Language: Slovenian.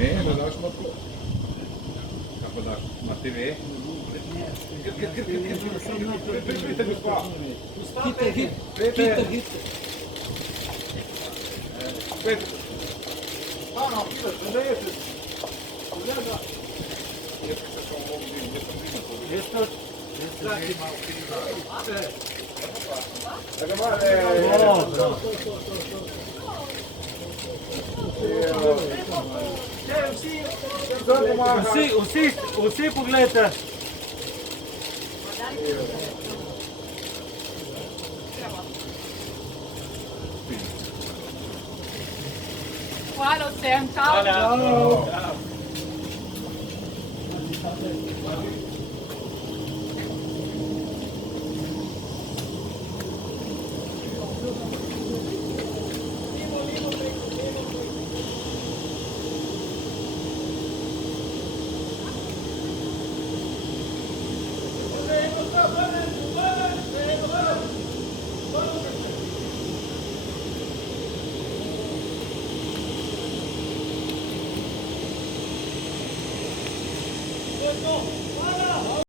Ne, da daš ima tako. Kaj pa daš? Na TV? Pridite, gospa. Hitro. Spet. No, ne jeste. Pogleda. Jaz se samo mogu vidjeti, jaz sam vidjeti. Da ga male. Vsi pogledajte. Hvala vsem, čau.